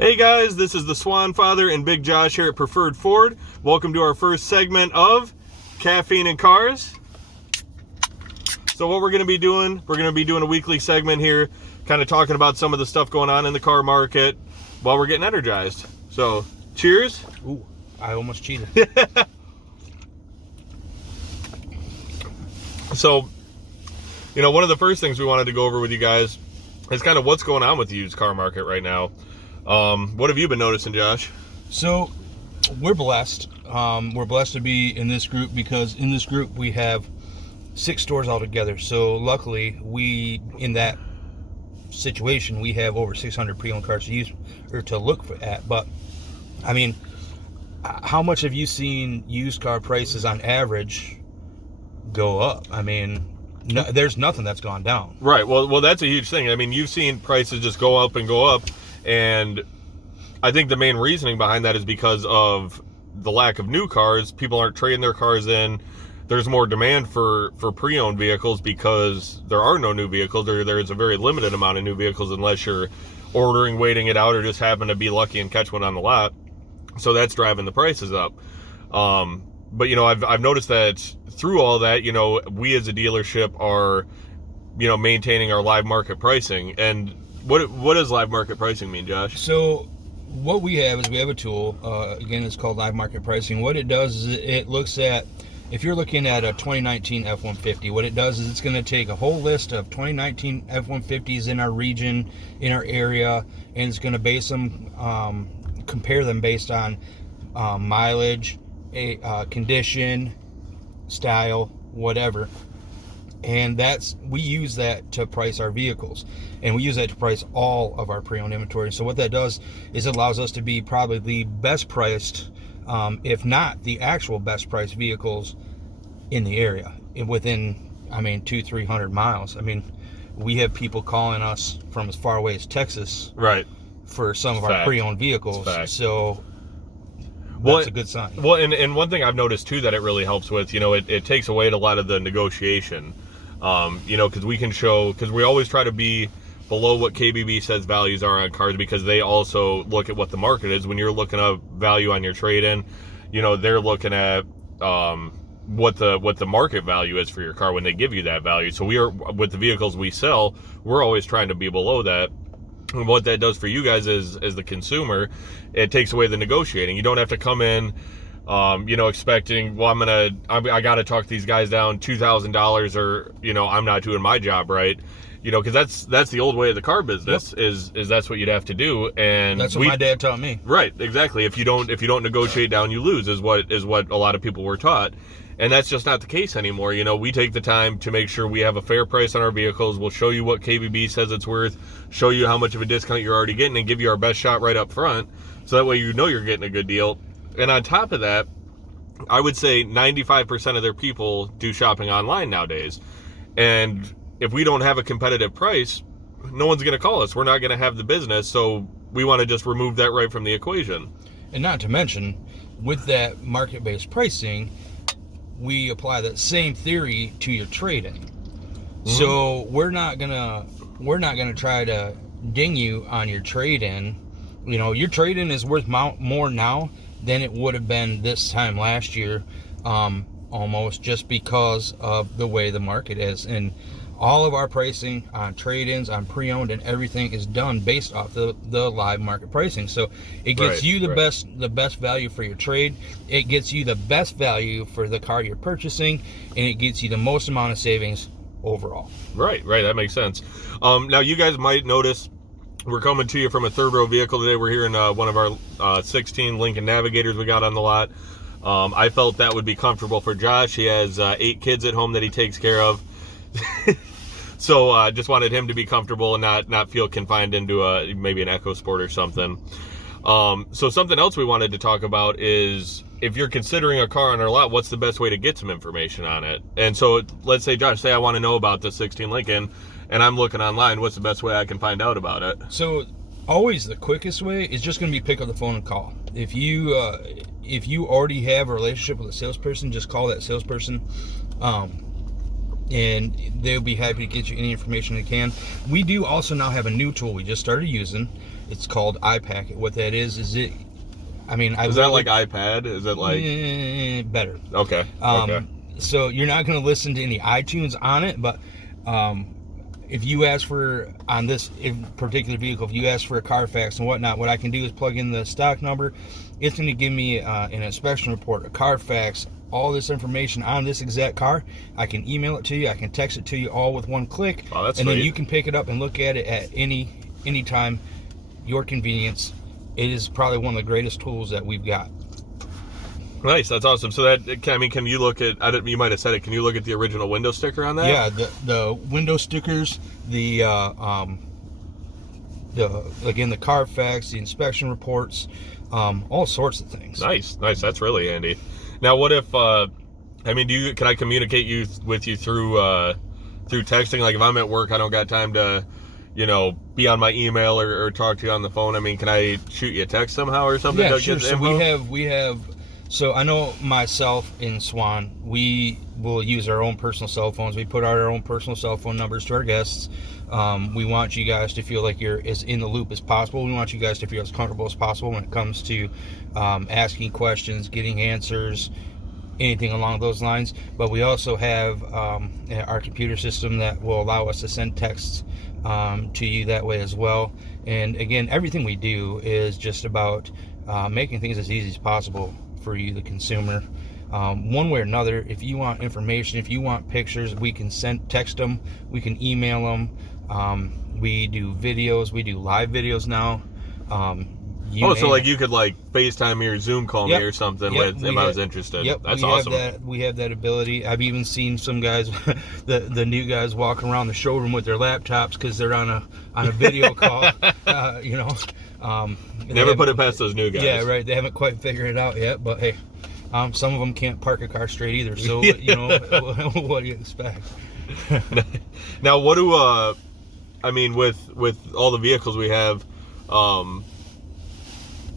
Hey guys, this is the Swan Father and Big Josh here at Preferred Ford. Welcome to our first segment of Caffeine and Cars. So what we're going to be doing, a weekly segment here, kind of talking about some of the stuff going on in the car market while we're getting energized. So, cheers. Ooh, I almost cheated. So, one of the first things we wanted to go over with you guys is kind of what's going on with the used car market right now. What have you been noticing, Josh? So, we're blessed. We're blessed to be in this group because in this group we have 6 stores altogether. So, luckily, in that situation, we have over 600 pre-owned cars to use or to look at. But, I mean, how much have you seen used car prices on average go up? I mean, there's nothing that's gone down. Right. Well, that's a huge thing. I mean, you've seen prices just go up and go up. And I think the main reasoning behind that is because of the lack of new cars. People aren't trading their cars in. There's more demand for pre-owned vehicles because there are no new vehicles. There's a very limited amount of new vehicles unless you're ordering, waiting it out, or just happen to be lucky and catch one on the lot. So that's driving the prices up. But I've noticed that through all that, we as a dealership are, maintaining our live market pricing. And what does live market pricing mean, Josh? So what we have is we have a tool. Again, it's called live market pricing. What it does is it looks at, if you're looking at a 2019 F-150, what it does is it's going to take a whole list of 2019 F-150s in our region, in our area, and it's going to base them, compare them based on mileage, condition, style, whatever. And we use that to price our vehicles, and we use that to price all of our pre-owned inventory. So what that does is it allows us to be probably the best priced, if not the actual best priced vehicles in the area, within 200-300 miles. I mean, we have people calling us from as far away as Texas, right, for some of our pre-owned vehicles. So that's a good sign. Well, and one thing I've noticed too that it really helps with, it takes away a lot of the negotiation. Because we always try to be below what KBB says values are on cars, because they also look at what the market is. When you're looking at value on your trade-in, they're looking at what the market value is for your car when they give you that value. So we are, with the vehicles we sell, we're always trying to be below that. And what that does for you guys is, as the consumer, it takes away the negotiating. You don't have to come in, expecting, well, I got to talk these guys down $2,000, or, I'm not doing my job right. Because that's the old way of the car business. Yep. is that's what you'd have to do. And that's what my dad taught me. Right, exactly. If you don't negotiate down, you lose, is what a lot of people were taught. And that's just not the case anymore. We take the time to make sure we have a fair price on our vehicles. We'll show you what KBB says it's worth, show you how much of a discount you're already getting, and give you our best shot right up front. So that way you're getting a good deal. And on top of that, I would say 95% of their people do shopping online nowadays. And if we don't have a competitive price, no one's going to call us. We're not going to have the business. So we want to just remove that right from the equation. And not to mention, with that market-based pricing, we apply that same theory to your trade-in. Mm-hmm. So we're not gonna try to ding you on your trade-in. Your trade-in is worth more now than it would have been this time last year, almost, just because of the way the market is. And all of our pricing on trade-ins, on pre-owned, and everything is done based off the live market pricing. So it gets you the best value for your trade. It gets you the best value for the car you're purchasing, and it gets you the most amount of savings overall. Right. That makes sense. Now you guys might notice we're coming to you from a third row vehicle today. We're here in one of our 16 Lincoln Navigators we got on the lot. I felt that would be comfortable for Josh. He has 8 kids at home that he takes care of. So just wanted him to be comfortable and not feel confined into maybe an EcoSport or something. So something else we wanted to talk about is, if you're considering a car on our lot, what's the best way to get some information on it? And so let's say, Josh, I want to know about the 16 Lincoln, and I'm looking online. What's the best way I can find out about it? So always the quickest way is just going to be pick up the phone and call. If you already have a relationship with a salesperson, just call that salesperson. And they'll be happy to get you any information they can. We do also now have a new tool we just started using. It's called iPacket. What that is it? I mean, is that like iPad? Is it like better? Okay. Okay. So you're not going to listen to any iTunes on it, but if you ask for, on this particular vehicle, if you ask for a Carfax and whatnot, what I can do is plug in the stock number. It's going to give me an inspection report, a Carfax, all this information on this exact car. I can email it to you. I can text it to you all with one click. Oh, that's and sweet. then you can pick it up and look at it at any time, your convenience. It is probably one of the greatest tools that we've got. Nice, that's awesome. So that, I mean, can you look at? You might have said it. Can you look at the original window sticker on that? Yeah, the window stickers, the Carfax, the inspection reports, all sorts of things. Nice. That's really handy. Now, what if? I mean, can I communicate with you through texting? Like, if I'm at work, I don't got time to, be on my email or talk to you on the phone. I mean, can I shoot you a text somehow or something? Yeah, sure. So we have. So I know myself and Swan, we will use our own personal cell phones. We put out our own personal cell phone numbers to our guests. We want you guys to feel like you're as in the loop as possible. We want you guys to feel as comfortable as possible when it comes to asking questions, getting answers, anything along those lines. But we also have our computer system that will allow us to send texts to you that way as well. And again, everything we do is just about making things as easy as possible for you, the consumer. One way or another, if you want information, if you want pictures, we can text them, we can email them. We do videos, we do live videos now. So like you could like FaceTime me or Zoom call me or something if I was interested. Yep, that's awesome. We have that ability. I've even seen some guys, the new guys, walk around the showroom with their laptops because they're on a video call. Never put it past those new guys. Yeah, right. They haven't quite figured it out yet, but hey, some of them can't park a car straight either. So what do you expect? Now, what do I mean with all the vehicles we have?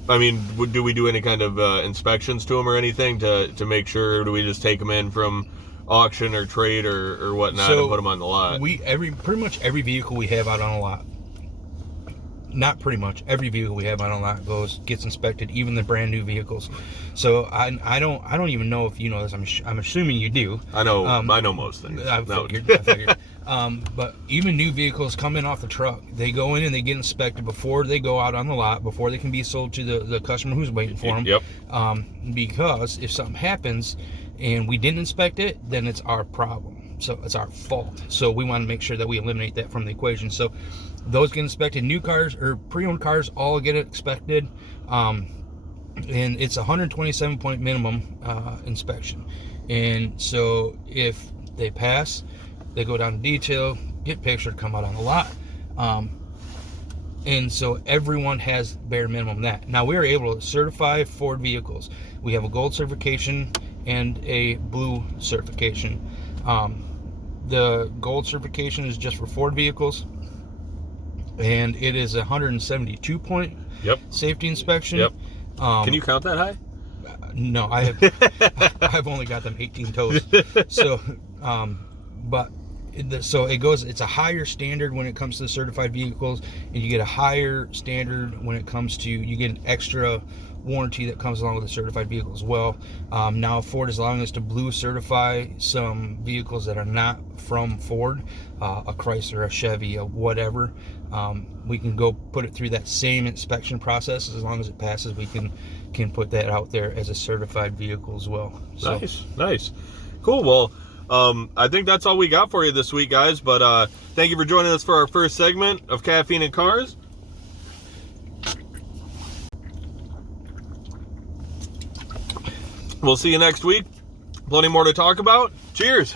I mean, do we do any kind of inspections to them or anything to make sure? Or do we just take them in from auction or trade or whatnot and put them on the lot? Pretty much every vehicle we have out on a lot. Not pretty much every vehicle we have out on a lot gets inspected, even the brand new vehicles. So I don't even know if you know this. I'm assuming you do. I know. I know most things. I figured. But even new vehicles come in off the truck. They go in and they get inspected before they go out on the lot, before they can be sold to the customer who's waiting for them. Yep. Because if something happens and we didn't inspect it, then it's our problem. So it's our fault. So we want to make sure that we eliminate that from the equation. So those get inspected. New cars or pre-owned cars all get inspected. And it's a 127 point minimum inspection. And so if they pass, they go down to detail, get pictured, come out on the lot. And so everyone has bare minimum that. Now we are able to certify Ford vehicles. We have a gold certification and a blue certification. The gold certification is just for Ford vehicles, and it is a 172 point safety inspection. Yep. Can you count that high? No, I have. I've only got them 18 toes. So, so it goes. It's a higher standard when it comes to the certified vehicles, and you get a higher standard when it comes to, you get an extra warranty that comes along with the certified vehicle as well. Now Ford is allowing us to blue certify some vehicles that are not from Ford, a Chrysler, a Chevy, a whatever. We can go put it through that same inspection process. As long as it passes, we can put that out there as a certified vehicle as well. So. Nice. Cool. Well, I think that's all we got for you this week, guys. But thank you for joining us for our first segment of Caffeine and Cars. We'll see you next week. Plenty more to talk about. Cheers.